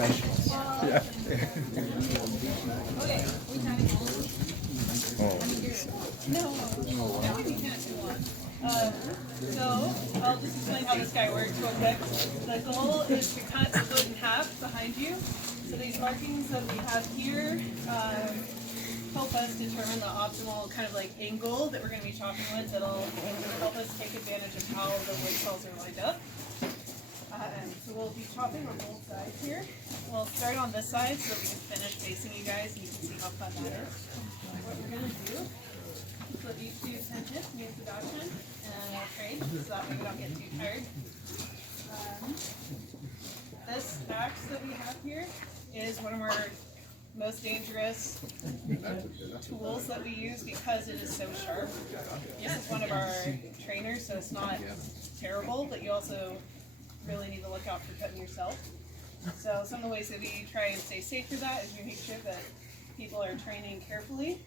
professionals. Yeah. No, we can't if you want. So I'll just explain how this guy works real quick. The goal is to cut the wood in half behind you. So these markings that we have here help us determine the optimal kind of like angle that we're going to be chopping with. That'll help us take advantage of how the wood cells are lined up. So we'll be chopping on both sides here. We'll start on this side so we can finish facing you guys and you can see how fun that is. What we're going to do is put these two tensions, me and Sebastian, and we'll trade so that way we don't get too tired. This axe that we have here is one of our most dangerous tools that we use because it is so sharp. This is one of our trainers, so it's not terrible, but you also really need to look out for cutting yourself. So some of the ways that we try and stay safe for that is we make sure that people are training carefully.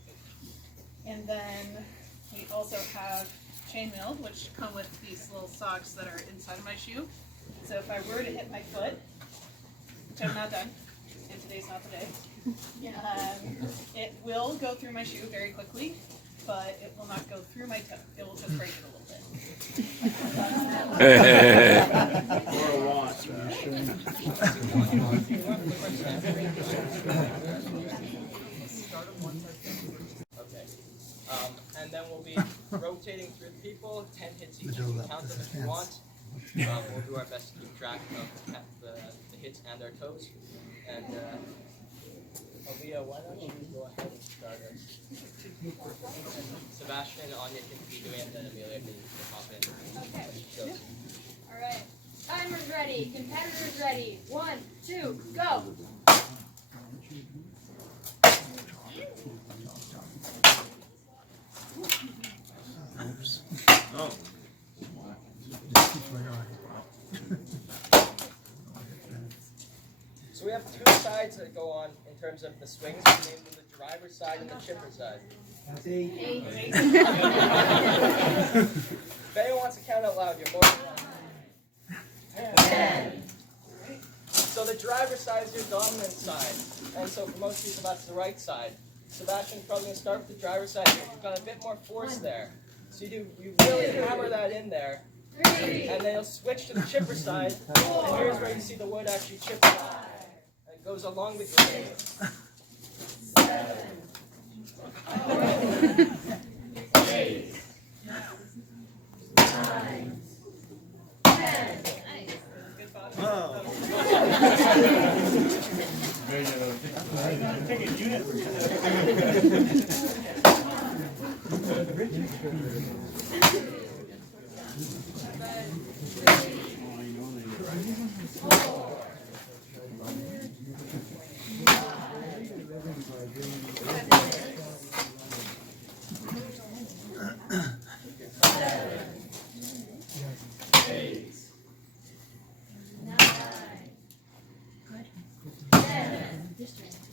And then we also have chainmail, which come with these little socks that are inside of my shoe. So if I were to hit my foot, which I'm not done, and today's not the day, it will go through my shoe very quickly, but it will not go through my toe. It will just break it a little bit. Or a wasp. Okay. And then we'll be rotating through the people, 10 hits each. You can count them if you want. We'll do our best to keep track of the hits and their toes. And Aaliyah, why don't you go ahead and start us? Sebastian and Anya can be doing it, and then Amelia can hop in. Okay. All right. Timer's ready. Competitors ready. 1, 2, go. Oh. So we have two sides that go on in terms of the swings. We named them the driver's side and the chipper side. If anyone wants to count out loud, you're more than welcome. 10. So the driver's side is your dominant side. And so for most people, that's the right side. Sebastian's probably going to start with the driver's side. You've got a bit more force there. So you really hammer that in there. 3. And then you'll switch to the chipper side. And here's where you see the wood actually chip off. And it goes along the grain. 7. 8. 9. 10. Oh.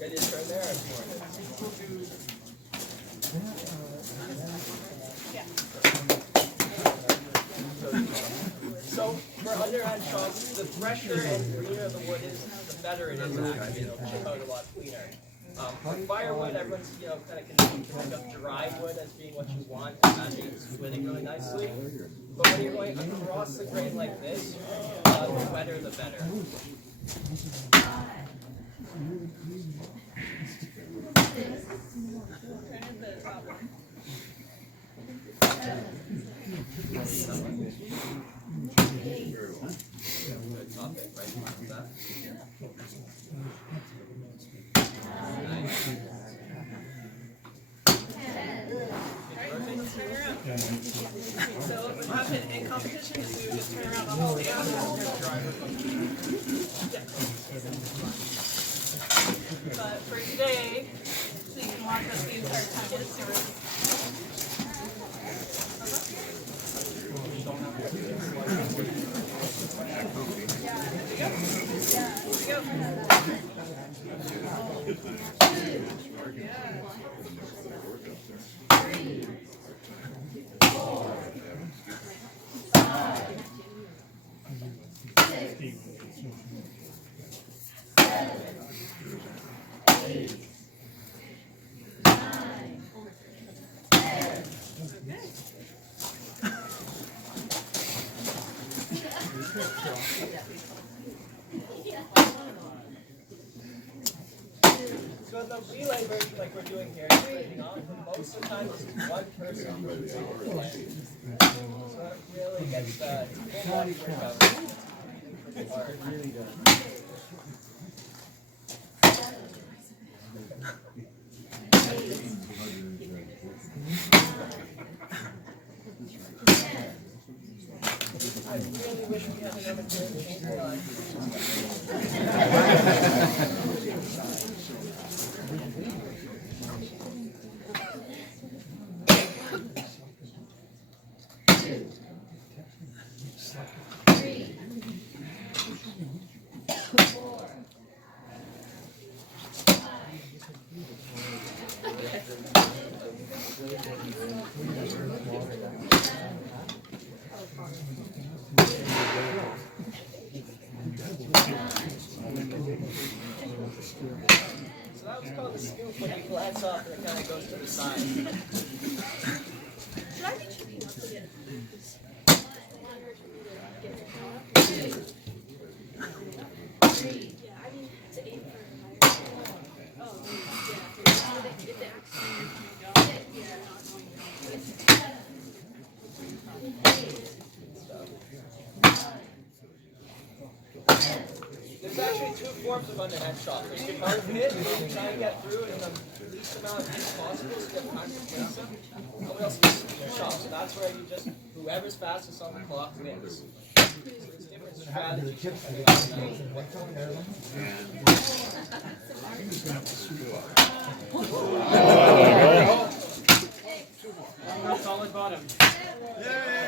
Ready to turn there? So for underhand shots, the fresher and greener the wood is, the better it is actually. It'll chip out a lot cleaner. For firewood, everyone's kind of conditioned to think of dry wood as being what you want, imagine it splitting really nicely. But when you're going across the grain like this, the wetter the better. Good topic, right? Like that. Nice. So what would happen in competition is we would just turn around on all the assholes. But for today, so you can watch us the entire time. It's serious. So in the relay version, like we're doing here, most of the time it's one person per relay. So it really gets full body workout. Pretty hard. I really wish we had another chamber line. So that was called the scoop when you glance up and it kind of goes to the side. There's actually two forms of underhand shot. There's your hard hit, where you try and get through it in the least amount of hits possible so you have time to place them. And we also use speed shot, so that's where you just, whoever's fastest on the clock wins. So there's different strategies. Solid bottom. Yay!